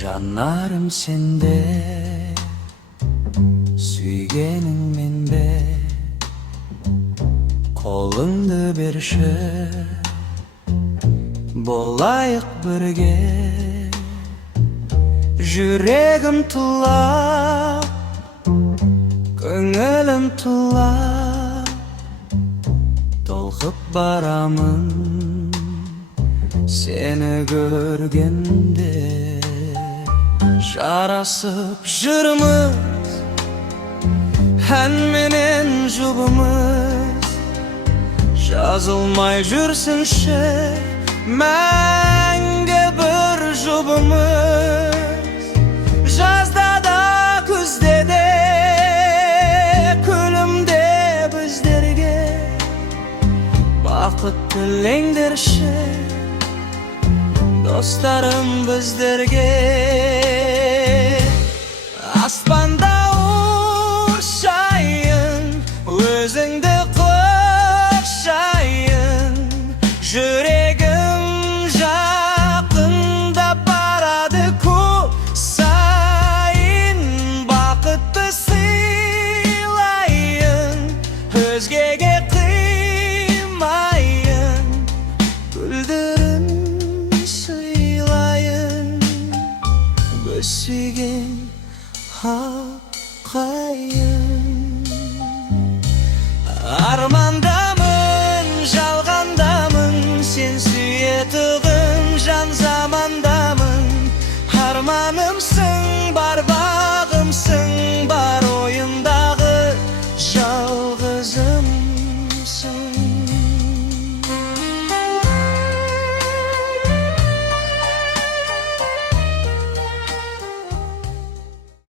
Жанарым сенде, сүйгенің менде, қолыңды берші, болайық бірге. Жүрегім тулап, көңілім тулап, толқып барамын сені көргенде. Жарасып жүрміз, ән менен жұбымыз, жазылмай жүрсінші мәңгі бір жұбымыз. Жазда да күзде де күлімде біздерге бақыт тілеңдерші, достарым біздерге. Аспанда ұшайын, өзіңді құшайын, жүрегім жақында барады күн сайын. Бақытты сыйлайын, өзгеге қимайын, гүлдерін сыйлайын, өсіген аққайын. Армандамын, жалғандамын, сен сүйетұғын жан замандамын. Арманымсың,